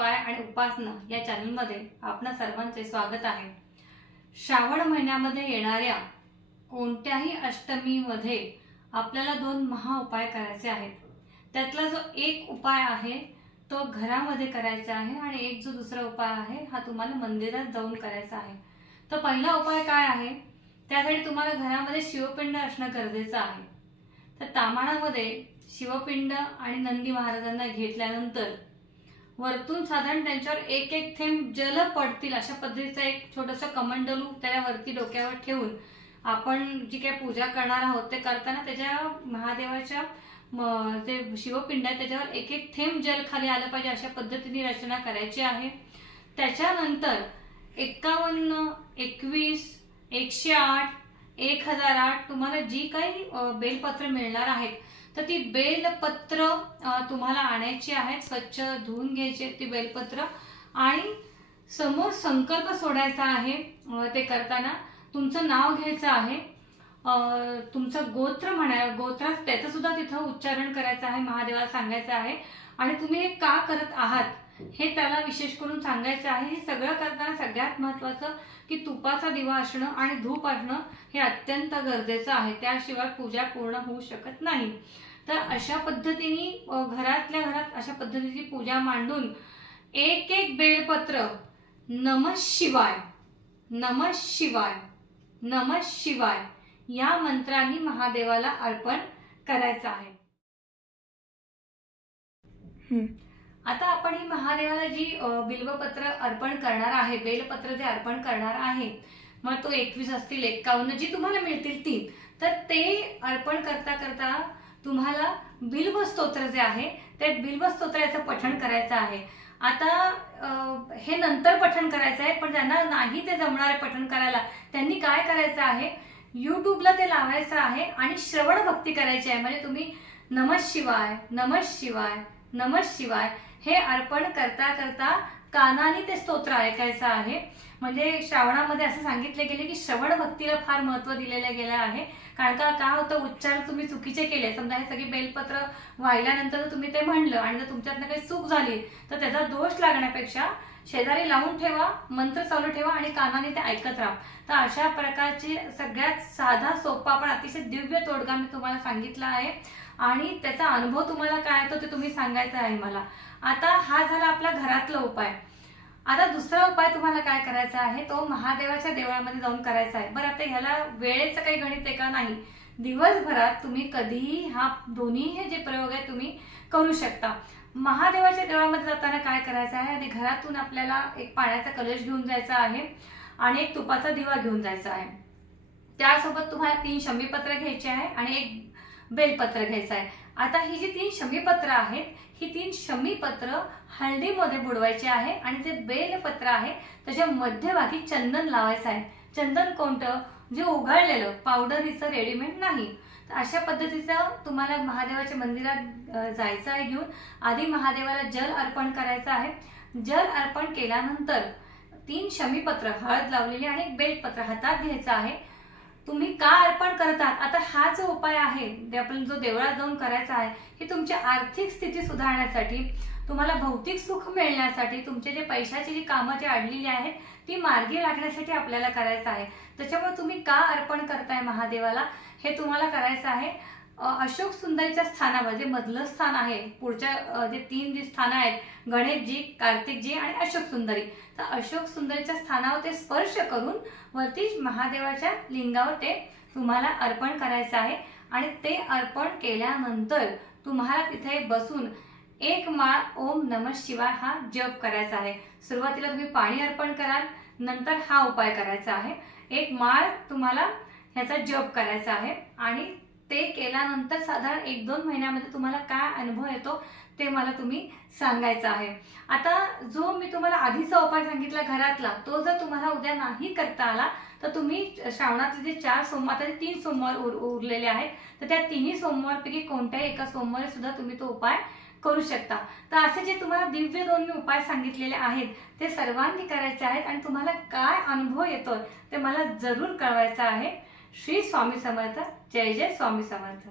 उपाय आणि उपासना या चॅनलमध्ये आपणा सर्वांचे स्वागत आहे। श्रावण महिन्यामध्ये येणाऱ्या कोणत्याही अष्टमीमध्ये आपल्याला 2 महा उपाय करायचे आहेत। त्यातला जो एक उपाय आहे तो घरामध्ये करायचा आहे आणि एक जो दुसरा उपाय आहे हा तुम्हाला मंदिरात जाऊन करायचा आहे। तर पहिला उपाय काय आहे, त्यासाठी तुम्हाला घरामध्ये शिवपिंड असणं गरजेचं आहे। तर तामाणामध्ये शिवपिंड आणि नंदी महाराजांना घेतल्यानंतर वरतून साधारण त्यांच्यावर एक एक थेंब जल पडतील अशा पद्धतीचा एक छोटंसं कमंडलू त्यावरती डोक्यावर ठेवून आपण जी काही पूजा करणार आहोत ते करताना त्याच्या महादेवाच्या जे शिवपिंड आहे त्याच्यावर एक एक थेंब जल खाली आलं पाहिजे अशा पद्धतीने रचना करायची आहे। त्याच्यानंतर 51, 21, 108, 1008 तुम्हाला जी काही बेलपत्र मिळणार आहेत तर ती बेलपत्र तुम्हाला आणायची आहेत, स्वच्छ धुवून घ्यायची ती बेलपत्र आणि समोर संकल्प सोडायचा आहे। ते करताना तुमचं नाव घ्यायचं आहे, तुमचं गोत्र गोत्रात त्याचं सुद्धा तिथं उच्चारण करायचं आहे, महादेवाला सांगायचं आहे आणि तुम्ही हे का करत आहात हे त्याला विशेष करून सांगायचं आहे। हे सगळं करताना सगळ्यात महत्त्वाचं की तुपाचा दिवा असणं आणि धूप असणं हे अत्यंत गरजेचं आहे, त्याशिवाय पूजा पूर्ण होऊ शकत नाही। तर अशा पद्धतीने घरातल्या घरात अशा पद्धतीची पूजा मांडून एक एक बेलपत्र नमः शिवाय नमः शिवाय नमः शिवाय या मंत्रांनी महादेवाला अर्पण करायचं आहे। आता आपण ही महादेवाला जी बिल्वपत्र अर्पण करणार आहे, बेलपत्र जे अर्पण करणार आहे, मग तो 21 असतील 51 जी तुम्हाला मिळतील ती, तर ते अर्पण करता करता तुम्हाला बिल्व स्तोत्र जे आहे ते बिल्व स्तोत्राचं पठण करायचं आहे। आता हे नंतर पठण करायचं आहे, पण ज्यांना नाही ते जमणार आहे पठण करायला त्यांनी काय करायचं आहे, YouTubeला ते लावायचं आहे आणि श्रवण भक्ती करायची आहे। म्हणजे तुम्ही नमः शिवाय नमः शिवाय नमः शिवाय हे अर्पण करता करता कानाने ते स्तोत्र ऐकायचं आहे। म्हणजे श्रावणामध्ये असं सांगितले गेले की श्रवण भक्तीला फार महत्त्व दिलेलं गेलं आहे, कारण का काय होतं उच्चार तुम्ही चुकीचे केले, समजा हे सगळे बेलपत्र वाहिल्यानंतर तुम्ही ते म्हणलं आणि जर तुमच्यातनं काही चूक झाली तर त्याचा दोष लागण्यापेक्षा शेजारी लावून ठेवा, मंत्र चालू ठेवा आणि कानाने ते ऐकत राहा। तर अशा प्रकारचे सगळ्यात साधा सोपा पण अतिशय दिव्य तोडगा मी तुम्हाला सांगितला आहे आणि त्याचा अनुभव तुम्हाला काय येतो ते तुम्ही सांगायचं आहे मला। आता हा झाला आपला घरातला उपाय। आता दुसरा उपाय तुम्हाला काय करायचा आहे तो महादेवाच्या देवळामध्ये जाऊन करायचा आहे। बरं, आता ह्याला वेळेचं काही गणित आहे का नाही, दिवसभरात तुम्ही कधीही हा दोन्ही हे जे प्रयोग आहे तुम्ही करू शकता। महादेवाच्या देवळामध्ये जाताना काय करायचं आहे, आधी घरातून आपल्याला एक पाण्याचा कलश घेऊन जायचा आहे आणि एक तुपाचा दिवा घेऊन जायचा आहे। त्यासोबत तुम्हाला 3 शमीपत्र घ्यायचे आहे आणि एक बेलपत्र घ्यायचं आहे। आता ही जी 3 शमीपत्र आहेत ही 3 शमीपत्र हळदीमध्ये बुडवायचे आहे आणि जे बेलपत्र आहे त्याच्या मध्यभागी चंदन लावायचं आहे। चंदन कोणतं, जे उघडलेलं, पावडरीचं रेडीमेड नाही। तर अशा पद्धतीचं तुम्हाला महादेवाच्या मंदिरात जायचं आहे घेऊन, आधी महादेवाला जल अर्पण करायचं आहे। जल अर्पण केल्यानंतर 3 शमीपत्र हळद लावलेली आणि एक बेलपत्र हातात घ्यायचं आहे। तुम्ही का अर्पण करतात, आता हा जो उपाय आहे आपण जो देवळात जाऊन करायचा आहे हे तुमची आर्थिक स्थिती सुधारण्यासाठी, तुम्हाला भौतिक सुख मिळण्यासाठी, तुमचे जे पैशाची जी कामं जी अडलेली आहेत ती मार्गी लागण्यासाठी आपल्याला करायचं आहे। त्याच्यामुळे तुम्ही का अर्पण करताय महादेवाला हे तुम्हाला करायचं आहे। अशोक सुंदरीच्या स्थानावर जे मधलं स्थान आहे, पुढच्या जे 3 जी स्थानं आहेत, गणेशजी, कार्तिकजी आणि अशोक सुंदरी, तर अशोक सुंदरीच्या स्थानावर ते स्पर्श करून वरती महादेवाच्या लिंगावर ते तुम्हाला अर्पण करायचं आहे आणि ते अर्पण केल्यानंतर तुम्हाला तिथे बसून एक माळ ओम नमः शिवाय हा जप करायचा आहे। सुरुवातीला तुम्ही पाणी अर्पण कराल, नंतर हा उपाय करायचा आहे। एक माळ तुम्हाला ह्याचा जप करायचा आहे आणि ते केल्यानंतर साधारण 1-2 महिन्यामध्ये तुम्हाला काय अनुभव येतो ते मला तुम्ही सांगायचं आहे। आता जो मी तुम्हाला आधीचा उपाय सांगितला घरातला, तो जर तुम्हाला उद्या नाही करता आला तर तुम्ही श्रावणातले जे 4 सोमवार 3 सोमवार उरलेले आहेत तर त्या 3ही सोमवारपैकी कोणत्याही एका सोमवारी सुद्धा तुम्ही तो उपाय करू शकता। तर असे जे तुम्हाला दिव्य 2 मी उपाय सांगितलेले आहेत ते सर्वांनी करायचे आहेत आणि तुम्हाला काय अनुभव येतो ते मला जरूर कळवायचं आहे। श्री स्वामी समर्थ। जय जय स्वामी समर्थ।